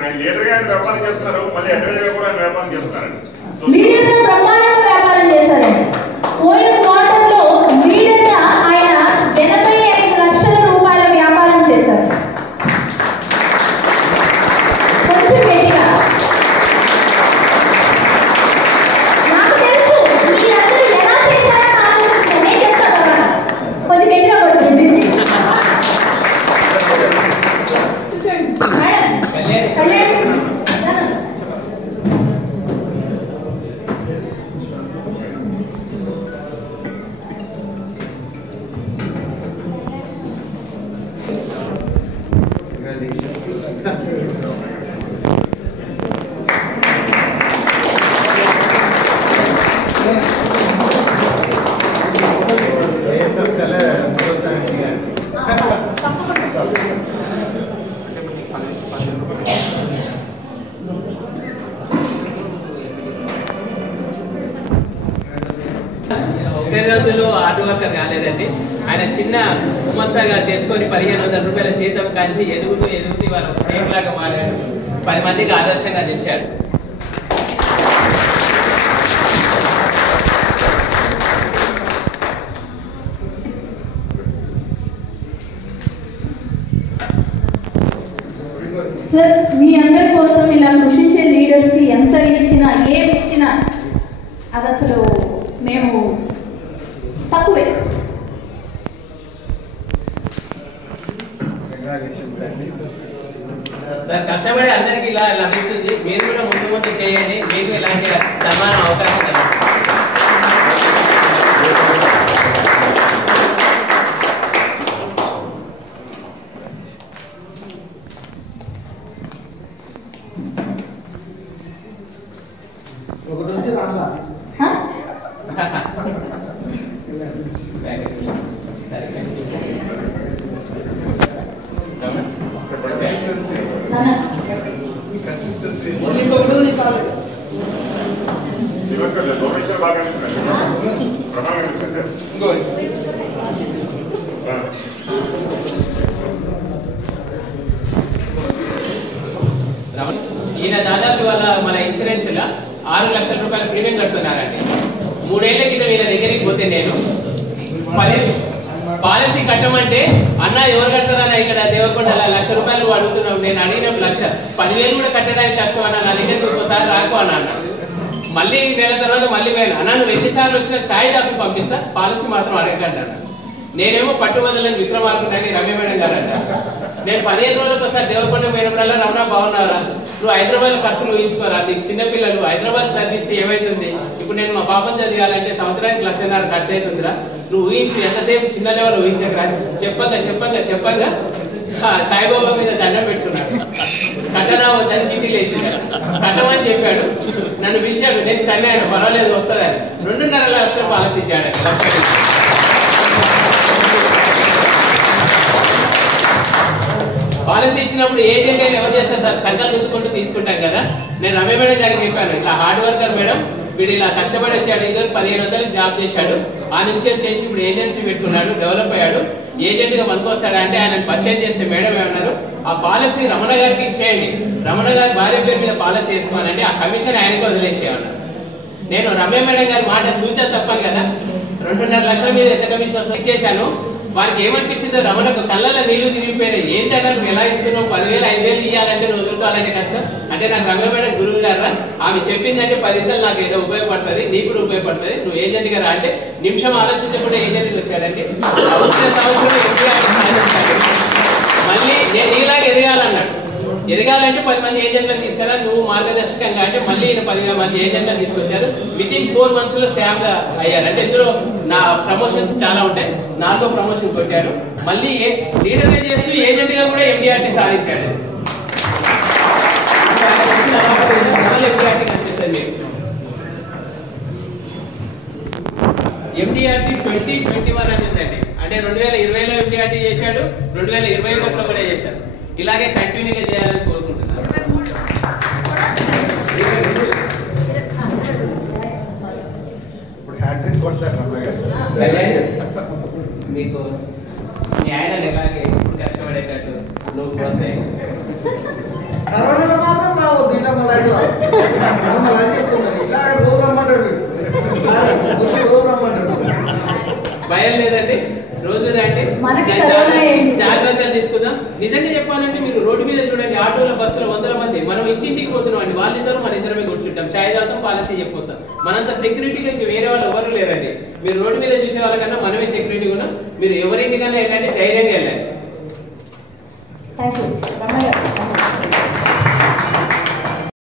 ఆయన లీడర్ గా వ్యాపారం చేస్తున్నారు, మళ్ళీ అడ్వైజర్ కూడా వ్యాపారం చేస్తున్నారండి. వ్యాపారం చేశారండి. పోయిన క్వార్టర్ లో లీడర్ గా ఆయన 85 లక్షల రూపాయల వ్యాపారం చేశారు. కొంచెం గట్టిగా నాకు తెలుసు మీ అందరూ ఎలా చేశారని ఆలోచిస్తున్నారు. నేను చెప్తాను, కొంచెం గట్టిగా కొట్టండి. మేడం కళ్యాణ్ ఒకే రోజులో హార్డ్ వర్కర్ కాలేదండి. ఆయన చిన్న గుమస్తాగా చేసుకొని 1500 రూపాయల జీతం కాంచి ఎదుగుతూ వాళ్ళు సేమ్ లాగా మారాడు. 10 మందికి ఆదర్శంగా నిలిచాడు. సార్, మీ అందరి కోసం ఇలా కృషించే లీడర్స్ కి ఎంత ఇచ్చినా ఏమి ఇచ్చినా అది అసలు మేము తక్కువే. సార్, కష్టపడి అందరికి ఇలా లభిస్తుంది. మీరు కూడా ముందు చేయండి. మీకు ఇలాంటి సమాన అవకాశం కలుగుతుంది. ఈయన దాదాపు వాళ్ళ మన ఇన్సూరెన్స్ లా 6 లక్షల రూపాయల ప్రీమియం కడుతున్నారండి. 3 ఏళ్ల క్రితం వీళ్ళ దగ్గరికి పోతే నేను పాలసీ కట్టమంటే అన్న ఎవరు కడతారన్నా ఇక్కడ దేవరకొండ 1 లక్ష రూపాయలు అడుగుతున్నావు. నేను అడిగిన 10,000 కూడా కట్టడానికి కష్టం అన్న, నా దగ్గరికి ఇంకోసారి రాకు అన్న. మళ్ళీ నెల తర్వాత మళ్ళీ వేయాలి అన్న, నువ్వు ఎన్నిసార్లు వచ్చినా ఛాయ్ దాపి పంపిస్తా, పాలసీ మాత్రం అడగండి అన్న. నేనేమో పట్టుబదలని విక్రమార్కుని రమ్య మేడం గారు అంట. నేను 15 రోజులకు ఒకసారి దేవరకొండ మేడమల్లా రమణ బాగున్నారా, నువ్వు హైదరాబాద్ ఖర్చులు ఊహించుకోరా, నీకు చిన్నపిల్లలు హైదరాబాద్ చదివిస్తే ఏమైతుంది, ఇప్పుడు నేను మా పాపం చదివాలంటే సంవత్సరానికి 1,00,000 ఖర్చు అవుతుందిరా, నువ్వు ఊహించు, ఎంతసేపు చిన్న లెవెల్ ఊహించకరా చెప్పంగా సాయిబాబా మీద దండం పెట్టుకున్నాడు. కట్టనా వద్దని చీటీలు వేసి కట్టమని చెప్పాడు. నన్ను పిలిచాడు. నెక్స్ట్ అన్నాడు పర్వాలేదు వస్తుందని 2.5 లక్షల పాలసీ ఇచ్చాడు. పాలసీ ఇచ్చినప్పుడు ఏజెంట్ అయినా ఎవరు చేస్తారు సార్, సంఘాలు గుర్తుకుంటూ తీసుకుంటాం కదా. నేను రమ్య మేడం గారికి చెప్పాను, ఇట్లా హార్డ్ వర్కర్ మేడం, వీడు ఇలా కష్టపడి వచ్చాడు, ఇదో 1500 జాబ్ చేశాడు, ఆ నుంచి వచ్చేసి ఇప్పుడు ఏజెన్సీ పెట్టుకున్నాడు, డెవలప్ అయ్యాడు, ఏజెంట్ గా పనికొస్తాడు అంటే ఆయన పరిచయం చేస్తే మేడం ఏమన్నారు, ఆ పాలసీ రమణ గారికి ఇచ్చేయండి, రమణ గారి భార్య పేరు మీద పాలసీ వేసుకోవాలంటే ఆ కమిషన్ ఆయనకి వదిలేసేయమన్నారు. నేను రమ్య మేడం గారి మాట తూచా తప్పను కదా, 2.5 లక్షల మీద ఎంత కమిషన్ వస్తుంది ఇచ్చేశాను. వారికి ఏమనిపించిందో, రమణకు కళ్ళల్లో నీళ్లు తిరిగిపోయినాయి. ఏంటంటే నువ్వు ఎలా ఇస్తున్నావు, 10,000 5,000 ఇవ్వాలంటే నువ్వు వదులుకోవాలంటే కష్టం అంటే, నాకు రమ్య మేడం గురువు గారా ఆమె చెప్పిందంటే 10 ఇంతలు నాకు ఏదో ఉపయోగపడుతుంది, నీకు కూడా ఉపయోగపడుతుంది, నువ్వు ఏజెంట్ గా రా అంటే నిమిషం ఆలోచించకుండా ఏజెంట్కి వచ్చాడండి. వచ్చిన సంవత్సరం మళ్ళీ నేను ఇలాగ ఎదగాలన్నాడు. ఎదగాలంటే 10 మంది ఏజెంట్లను తీసుకురా, నువ్వు మార్గదర్శకంగా అంటే మళ్ళీ 10 మంది ఏజెంట్లను తీసుకొచ్చారు. వితిన్ 4 months లో శామ్ గా అయ్యారు. అంటే ఇందులో నా ప్రమోషన్స్ చాలా ఉంటాయి. 4వ ప్రమోషన్ కొట్టారు. మళ్ళీ లీడర్ గా చేస్తూ ఏజెంట్ గా కూడా MDRT సాధించాడు. MDRT 2021 అని ఉందండి. అంటే 2020లో MDRT చేశాడు, 2021లో కూడా చేశాడు. ఇలాగే కంటిన్యూగా చేయాలని కోరుకుంటున్నాను. మీకు మీ ఆయన ఎలాగే కష్టపడేటట్టు నువ్వు ప్రోత్సహించు. భయం లేదండి, రోజు రండి, జాగ్రత్తలు తీసుకుందాం. నిజంగా చెప్పాలంటే మీరు రోడ్డు మీద చూడండి, ఆటోల బస్సులో 100 మంది, మనం ఇంటింటికి పోతున్నాం అండి, వాళ్ళిద్దరు మన ఇద్దరమే కూర్చుంటాం, ఛాయ్ తాగుతాం, పాలసీ చెప్పొస్తాం. మనంత సెక్యూరిటీగా ఇంక వేరే వాళ్ళు ఎవరు లేరండి. మీరు రోడ్డు మీద చూసే వాళ్ళకన్నా మనమే సెక్యూరిటీగా ఉన్నాం. మీరు ఎవరింటికన్నా వెళ్ళండి, ధైర్యంగా వెళ్ళండి. Thank you.